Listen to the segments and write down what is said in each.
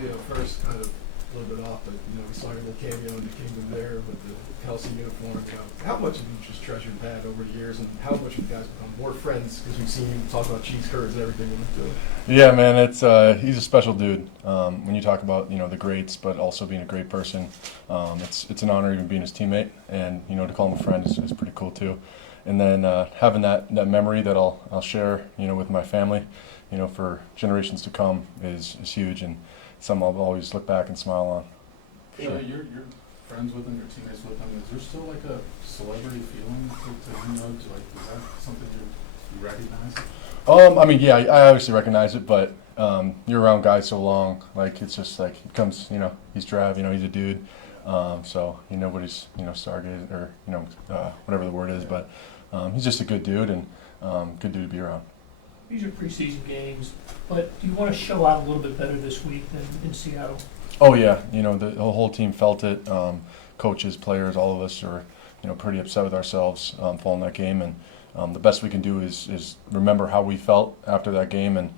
Leo, first kind of a little bit off, but we saw your little cameo in the Kingdom there with the Kelsey uniform. How much have you just treasured that over the years, and how much have you guys become more friends because we've seen you talk about cheese curds and everything with him too? Yeah, man, it's he's a special dude. When you talk about the greats, but also being a great person, it's an honor even being his teammate, and to call him a friend is pretty cool too. And then having that memory that I'll share with my family, for generations to come is huge, and something I'll always look back and smile on. Sure. You're friends with him, you're teammates with him. Is there still like a celebrity feeling to him though? Is that something you recognize? I mean, yeah, I obviously recognize it, but you're around guys so long, like it's just like it comes, he's Trav, he's a dude, so nobody's Stargate or whatever the word is, but he's just a good dude and good dude to be around. These are preseason games, but do you want to show out a little bit better this week than in Seattle? Oh yeah, the whole team felt it. Coaches, players, all of us are pretty upset with ourselves following that game, and the best we can do is remember how we felt after that game and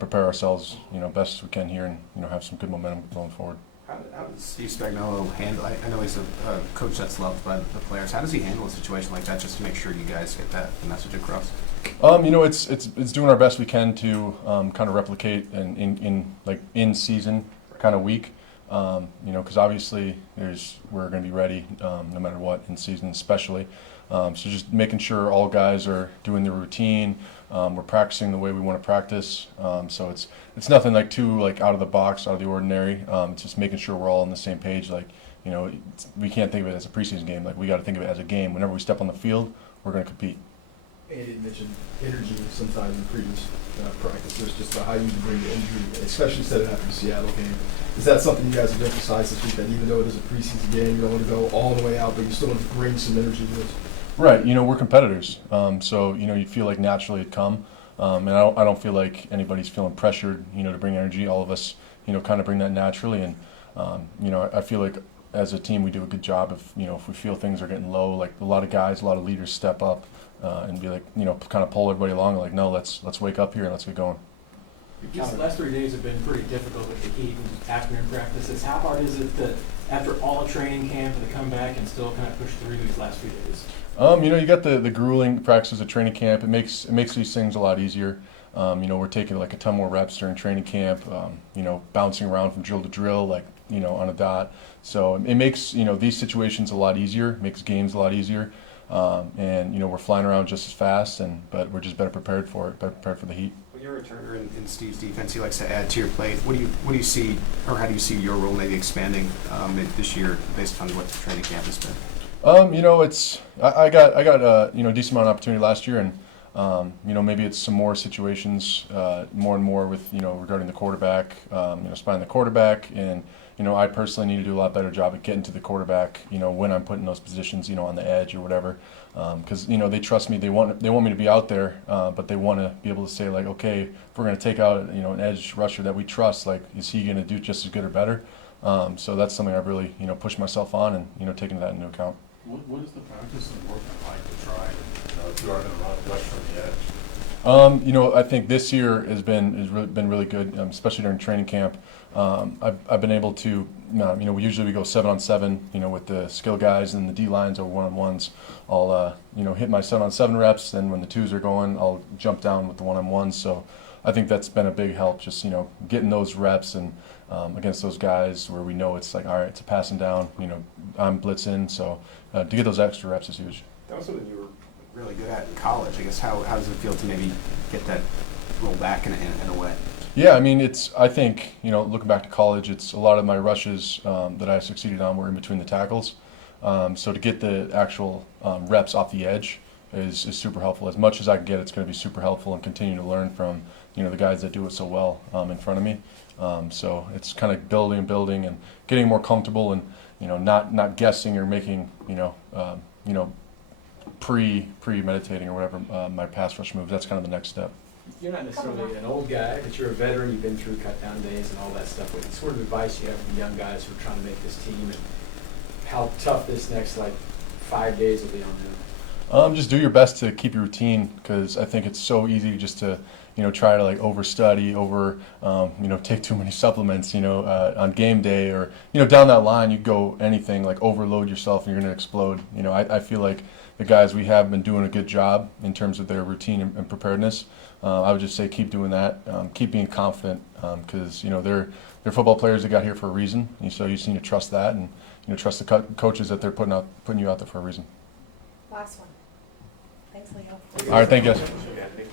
prepare ourselves best we can here and have some good momentum going forward. How does Steve Spagnuolo handle? I know he's a coach that's loved by the players. How does he handle a situation like that, just to make sure you guys get the message across? It's doing our best we can to kind of replicate in season kind of week. Because obviously we're going to be ready no matter what in season, especially. So just making sure all guys are doing their routine. We're practicing the way we want to practice. So it's nothing too out of the box, out of the ordinary. It's just making sure we're all on the same page. We can't think of it as a preseason game. We got to think of it as a game. Whenever we step on the field, we're going to compete. Andy mentioned energy sometimes in previous practices, just about how you bring the energy, especially setting after the Seattle game. Is that something you guys have emphasized this week, that even though it is a preseason game, you don't want to go all the way out, but you still want to bring some energy to this? Right. We're competitors. So, you feel like naturally it'd come. And I don't feel like anybody's feeling pressured, to bring energy. All of us, kind of bring that naturally. And, I feel like as a team we do a good job if we feel things are getting low, a lot of guys, a lot of leaders step up and be kind of pull everybody along. No, let's wake up here and let's get going. These last 3 days have been pretty difficult with the heat and afternoon practices. How hard is it to, after all of training camp, to come back and still kind of push through these last few days? You got the grueling practices at training camp. It makes these things a lot easier. We're taking a ton more reps during training camp. Bouncing around from drill to drill, on a dot. So it makes these situations a lot easier. Makes games a lot easier. And we're flying around just as fast, but we're just better prepared for it. Better prepared for the heat. When you're a returner in Steve's defense, he likes to add to your plate. What do you see, or how do you see your role maybe expanding this year based on what the training camp has been? I got a decent amount of opportunity last year, and maybe it's some more situations, more and more with regarding the quarterback, spying the quarterback, and I personally need to do a lot better job at getting to the quarterback, when I'm put in those positions, on the edge or whatever, because they trust me. They want me to be out there, but they want to be able to say okay, if we're going to take out an edge rusher that we trust, is he going to do just as good or better? So that's something I've really pushed myself on, and taking that into account. What is the practice and working like to try if you are going to run rush from the edge? I think this year has been really good, especially during training camp. I've been able to, we usually go 7-on-7, with the skill guys and the D lines or 1-on-1s. I'll, hit my 7-on-7 reps, and when the 2s are going, I'll jump down with the 1-on-1s. So I think that's been a big help, just getting those reps and against those guys where we know it's all right, it's a passing down. I'm blitzing, so to get those extra reps is huge. That was something you were really good at in college. I guess how does it feel to maybe get that roll back in a way? Yeah, I mean, I think, looking back to college, it's a lot of my rushes that I succeeded on were in between the tackles. So to get the actual reps off the edge is super helpful. As much as I can get, it's going to be super helpful, and continue to learn from, the guys that do it so well in front of me. So it's kind of building and getting more comfortable, and, not guessing or making, premeditating or whatever my pass rush moves. That's kind of the next step. You're not necessarily an old guy, but you're a veteran. You've been through cut down days and all that stuff. What sort of advice you have for the young guys who are trying to make this team, and how tough this next 5 days will be on them? Just do your best to keep your routine, because I think it's so easy just to, try to like overstudy, take too many supplements, on game day, or, down that line you go anything like overload yourself and you're going to explode. I feel like the guys we have been doing a good job in terms of their routine and preparedness. I would just say keep doing that, keep being confident, because, they're football players that got here for a reason, and so you just need to trust that, and, trust the coaches that they're putting you out there for a reason. Last one. Thanks, Leo. All right, thank you guys. Yeah, I think